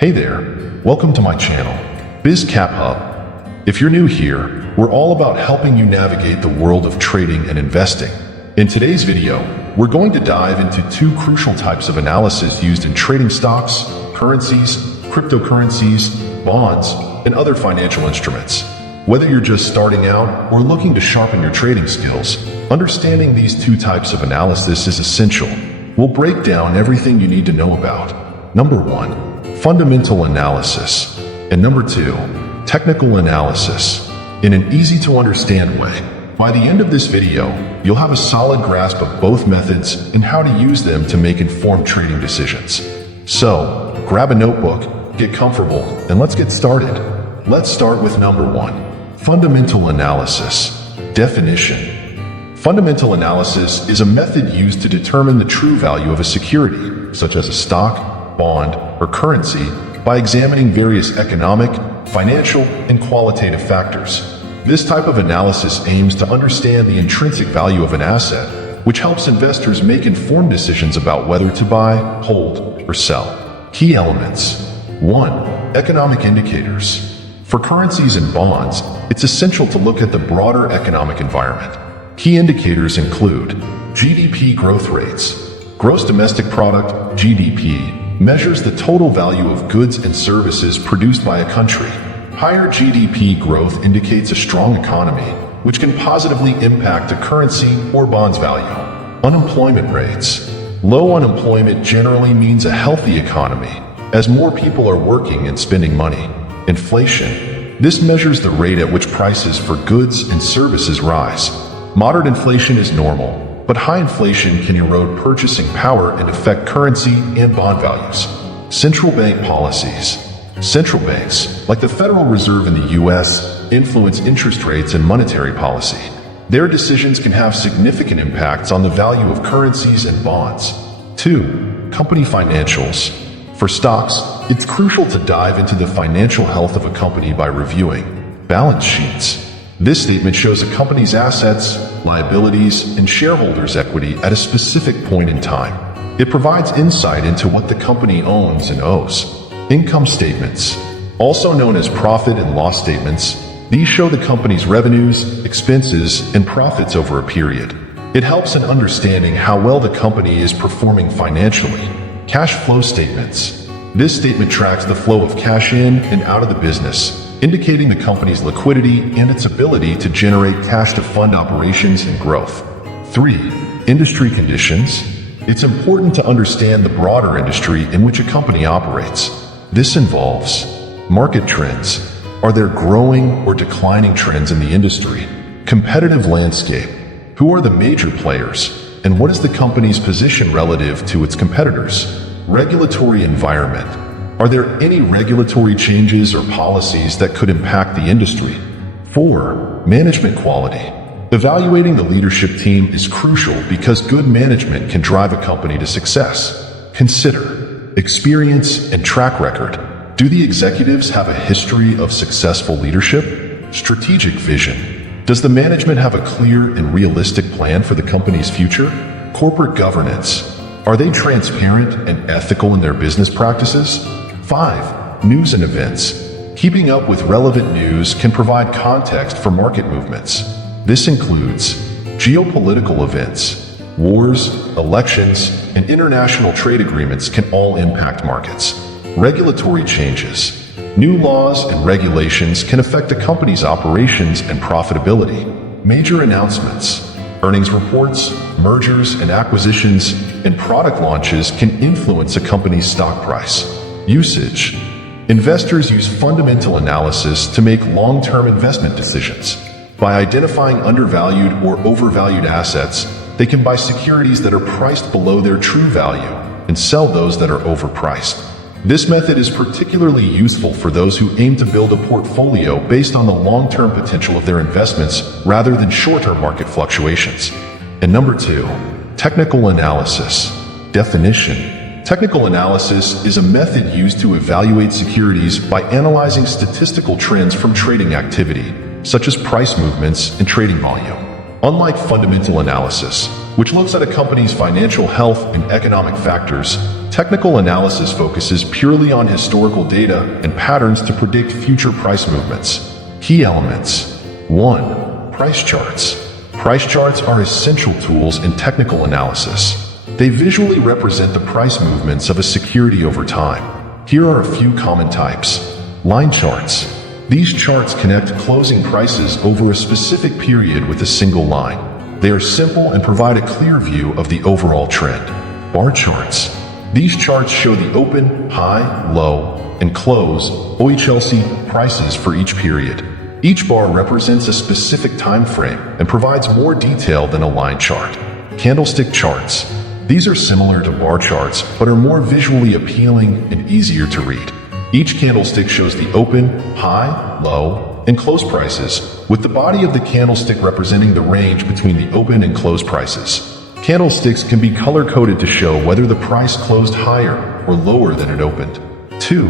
Hey there, welcome to my channel, BizCap Hub. If you're new here, we're all about helping you navigate the world of trading and investing. In today's video, we're going to dive into two crucial types of analysis used in trading stocks, currencies, cryptocurrencies, bonds, and other financial instruments. Whether you're just starting out or looking to sharpen your trading skills, understanding these two types of analysis is essential. We'll break down everything you need to know about. Number 1. Fundamental analysis, and number 2, technical analysis, in an easy-to-understand way. By the end of this video, you'll have a solid grasp of both methods and how to use them to make informed trading decisions. So, grab a notebook, get comfortable, and let's get started. Let's start with number 1, fundamental analysis. Definition. Fundamental analysis is a method used to determine the true value of a security, such as a stock, bond, or currency, by examining various economic, financial, and qualitative factors. This type of analysis aims to understand the intrinsic value of an asset, which helps investors make informed decisions about whether to buy, hold, or sell. Key elements. 1. Economic indicators. For currencies and bonds, it's essential to look at the broader economic environment. Key indicators include GDP growth rates. Gross domestic product, GDP, measures the total value of goods and services produced by a country. Higher GDP growth indicates a strong economy, which can positively impact a currency or bond's value. Unemployment rates. Low unemployment generally means a healthy economy, as more people are working and spending money. Inflation. This measures the rate at which prices for goods and services rise. Moderate inflation is normal, but high inflation can erode purchasing power and affect currency and bond values. Central bank policies. Central banks, like the Federal Reserve in the U.S., influence interest rates and monetary policy. Their decisions can have significant impacts on the value of currencies and bonds. 2. Company financials. For stocks, it's crucial to dive into the financial health of a company by reviewing balance sheets. This statement shows a company's assets, liabilities, and shareholders' equity at a specific point in time. It provides insight into what the company owns and owes. Income statements, also known as profit and loss statements, these show the company's revenues, expenses, and profits over a period. It helps in understanding how well the company is performing financially. Cash flow statements. This statement tracks the flow of cash in and out of the business, indicating the company's liquidity and its ability to generate cash to fund operations and growth. 3. Industry conditions. It's important to understand the broader industry in which a company operates. This involves market trends. Are there growing or declining trends in the industry? Competitive landscape. Who are the major players? And what is the company's position relative to its competitors? Regulatory environment. Are there any regulatory changes or policies that could impact the industry? 4. Management quality. Evaluating the leadership team is crucial because good management can drive a company to success. Consider experience and track record. Do the executives have a history of successful leadership? Strategic vision. Does the management have a clear and realistic plan for the company's future? Corporate governance. Are they transparent and ethical in their business practices? 5. News and events. Keeping up with relevant news can provide context for market movements. This includes geopolitical events. Wars, elections, and international trade agreements can all impact markets. Regulatory changes. New laws and regulations can affect a company's operations and profitability. Major announcements. Earnings reports, mergers and acquisitions, and product launches can influence a company's stock price. Usage. Investors use fundamental analysis to make long-term investment decisions. By identifying undervalued or overvalued assets, they can buy securities that are priced below their true value and sell those that are overpriced. This method is particularly useful for those who aim to build a portfolio based on the long-term potential of their investments rather than short-term market fluctuations. And number 2, technical analysis. Definition. Technical analysis is a method used to evaluate securities by analyzing statistical trends from trading activity, such as price movements and trading volume. Unlike fundamental analysis, which looks at a company's financial health and economic factors, technical analysis focuses purely on historical data and patterns to predict future price movements. Key elements. 1. Price charts. Price charts are essential tools in technical analysis. They visually represent the price movements of a security over time. Here are a few common types. Line charts. These charts connect closing prices over a specific period with a single line. They are simple and provide a clear view of the overall trend. Bar charts. These charts show the open, high, low, and close (OHLC) prices for each period. Each bar represents a specific time frame and provides more detail than a line chart. Candlestick charts. These are similar to bar charts, but are more visually appealing and easier to read. Each candlestick shows the open, high, low, and close prices, with the body of the candlestick representing the range between the open and close prices. Candlesticks can be color-coded to show whether the price closed higher or lower than it opened. 2.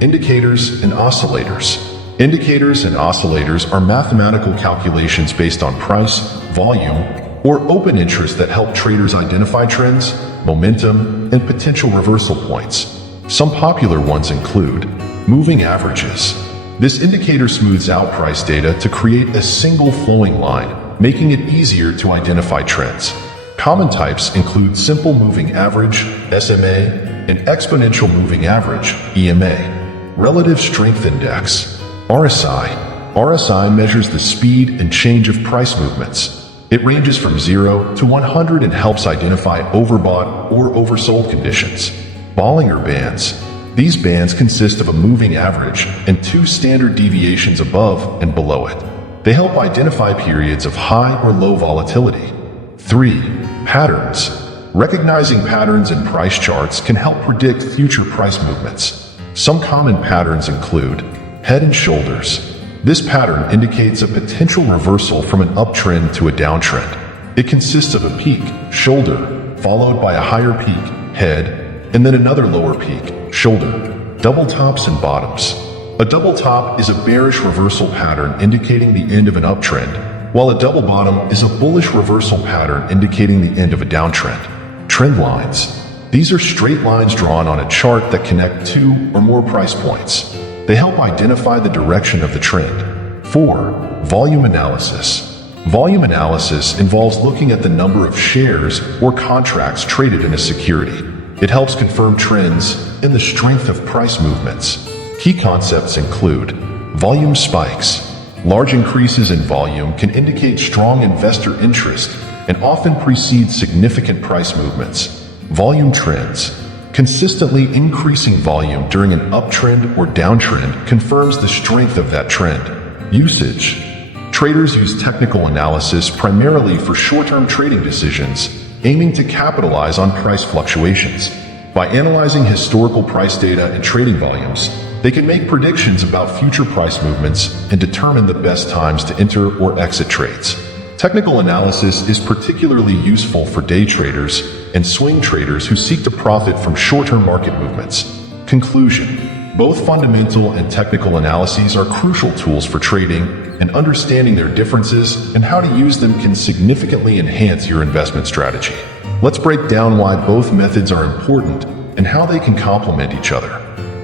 Indicators and oscillators. Indicators and oscillators are mathematical calculations based on price, volume, or open interest that help traders identify trends, momentum, and potential reversal points. Some popular ones include moving averages. This indicator smooths out price data to create a single flowing line, making it easier to identify trends. Common types include simple moving average, SMA, and exponential moving average, EMA. Relative Strength Index, RSI. RSI measures the speed and change of price movements. It ranges from 0 to 100 and helps identify overbought or oversold conditions. Bollinger Bands. These bands consist of a moving average and 2 standard deviations above and below it. They help identify periods of high or low volatility. 3. Patterns. Recognizing patterns in price charts can help predict future price movements. Some common patterns include head and shoulders. This pattern indicates a potential reversal from an uptrend to a downtrend. It consists of a peak, shoulder, followed by a higher peak, head, and then another lower peak, shoulder. Double tops and bottoms. A double top is a bearish reversal pattern indicating the end of an uptrend, while a double bottom is a bullish reversal pattern indicating the end of a downtrend. Trend lines. These are straight lines drawn on a chart that connect 2 or more price points. They help identify the direction of the trend. 4. Volume analysis. Volume analysis involves looking at the number of shares or contracts traded in a security. It helps confirm trends and the strength of price movements. Key concepts include volume spikes. Large increases in volume can indicate strong investor interest and often precede significant price movements. Volume trends. Consistently increasing volume during an uptrend or downtrend confirms the strength of that trend. Usage. Traders use technical analysis primarily for short-term trading decisions, aiming to capitalize on price fluctuations. By analyzing historical price data and trading volumes, they can make predictions about future price movements and determine the best times to enter or exit trades. Technical analysis is particularly useful for day traders and swing traders who seek to profit from short-term market movements. Conclusion. Both fundamental and technical analyses are crucial tools for trading, and understanding their differences and how to use them can significantly enhance your investment strategy. Let's break down why both methods are important and how they can complement each other.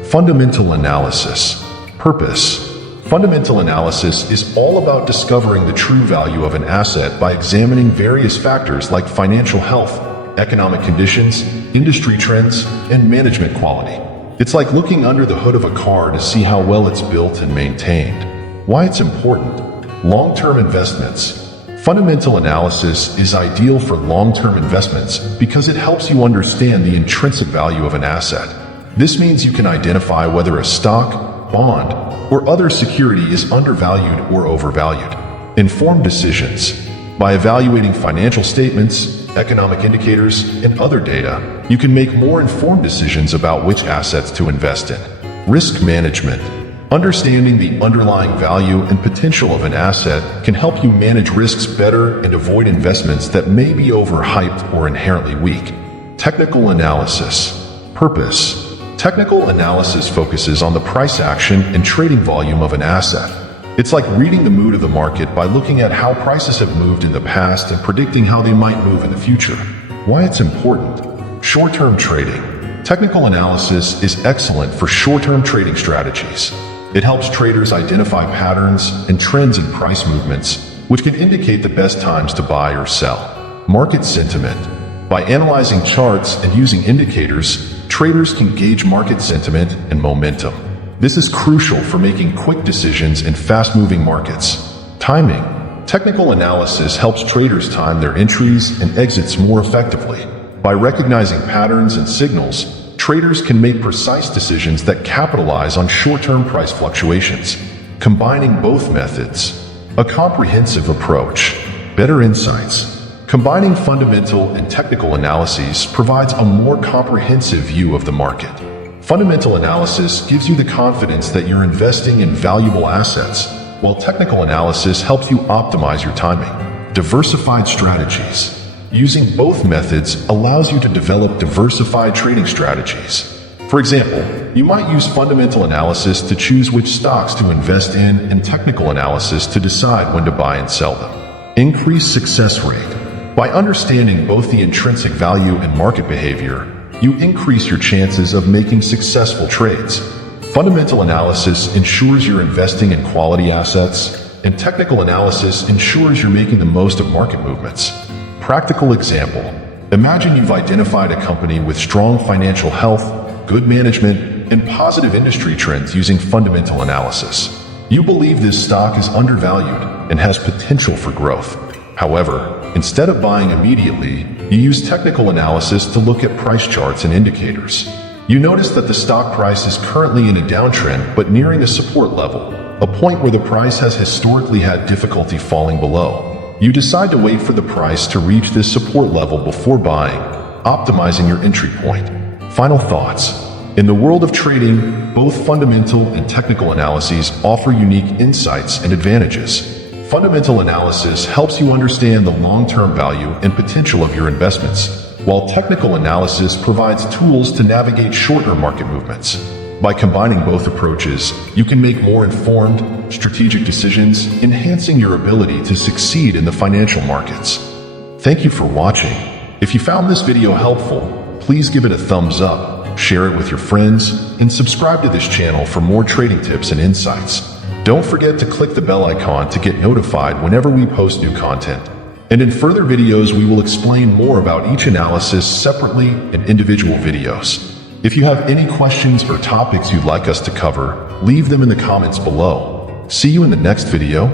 Fundamental analysis. Purpose. Fundamental analysis is all about discovering the true value of an asset by examining various factors like financial health, economic conditions, industry trends, and management quality. It's like looking under the hood of a car to see how well it's built and maintained. Why it's important. Long-term investments. Fundamental analysis is ideal for long-term investments because it helps you understand the intrinsic value of an asset. This means you can identify whether a stock, bond, or other security is undervalued or overvalued. Informed decisions. By evaluating financial statements, economic indicators, and other data, you can make more informed decisions about which assets to invest in. Risk management. Understanding the underlying value and potential of an asset can help you manage risks better and avoid investments that may be overhyped or inherently weak. Technical analysis. Purpose. Technical analysis focuses on the price action and trading volume of an asset. It's like reading the mood of the market by looking at how prices have moved in the past and predicting how they might move in the future. Why it's important. Short-term trading. Technical analysis is excellent for short-term trading strategies. It helps traders identify patterns and trends in price movements, which can indicate the best times to buy or sell. Market sentiment. By analyzing charts and using indicators, traders can gauge market sentiment and momentum. This is crucial for making quick decisions in fast-moving markets. Timing. Technical analysis helps traders time their entries and exits more effectively. By recognizing patterns and signals, traders can make precise decisions that capitalize on short-term price fluctuations. Combining both methods. A comprehensive approach. Better insights. Combining fundamental and technical analyses provides a more comprehensive view of the market. Fundamental analysis gives you the confidence that you're investing in valuable assets, while technical analysis helps you optimize your timing. Diversified strategies. Using both methods allows you to develop diversified trading strategies. For example, you might use fundamental analysis to choose which stocks to invest in and technical analysis to decide when to buy and sell them. Increase success rate. By understanding both the intrinsic value and market behavior, you increase your chances of making successful trades. Fundamental analysis ensures you're investing in quality assets, and technical analysis ensures you're making the most of market movements. Practical example. Imagine you've identified a company with strong financial health, good management, and positive industry trends using fundamental analysis. You believe this stock is undervalued and has potential for growth. However, instead of buying immediately, you use technical analysis to look at price charts and indicators. You notice that the stock price is currently in a downtrend but nearing a support level, a point where the price has historically had difficulty falling below. You decide to wait for the price to reach this support level before buying, optimizing your entry point. Final thoughts. In the world of trading, both fundamental and technical analyses offer unique insights and advantages. Fundamental analysis helps you understand the long-term value and potential of your investments, while technical analysis provides tools to navigate shorter market movements. By combining both approaches, you can make more informed, strategic decisions, enhancing your ability to succeed in the financial markets. Thank you for watching. If you found this video helpful, please give it a thumbs up, share it with your friends, and subscribe to this channel for more trading tips and insights. Don't forget to click the bell icon to get notified whenever we post new content. And in further videos, we will explain more about each analysis separately in individual videos. If you have any questions or topics you'd like us to cover, leave them in the comments below. See you in the next video.